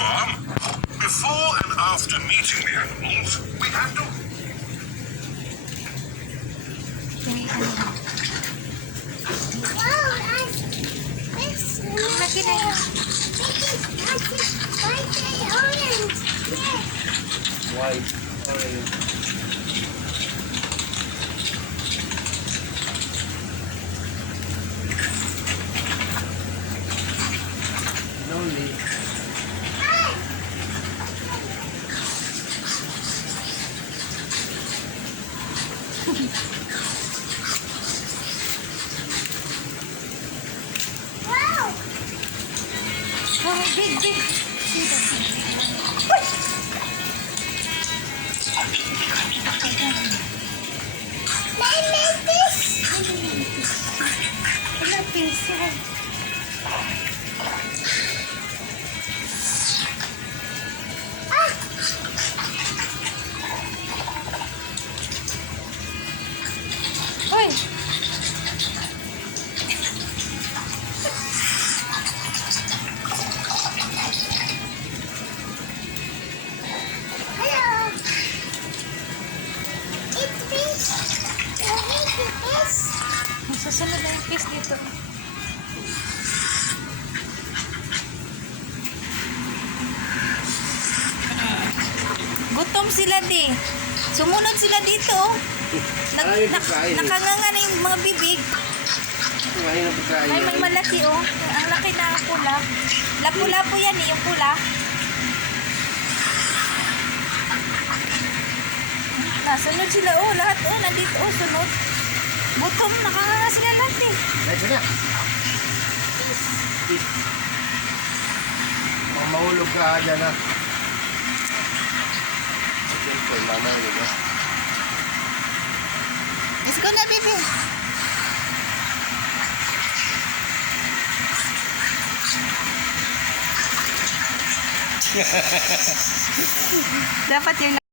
farm. Before and after meeting the animals, we have to... Laki na yun. White, orange. Lonely. Oh, big, big. See the big one. Ano, piso? Uy! Susunod na yung fish dito. Gutom sila di. Sumunod sila dito. Nakanganga na yung mga bibig. Ngayon ang pagkain. May malaki oh. Ang laki na pula. Lapu-lapu yan eh, yung pula. Nasunod sila oh. Lahat oh. Nandito oh. Sunod. Gutom. Nakanganga sila lahat eh. Ito na. Mahulog ka dyan na. Siyempre, mama yun ba? Let's go na, baby. Dapat yung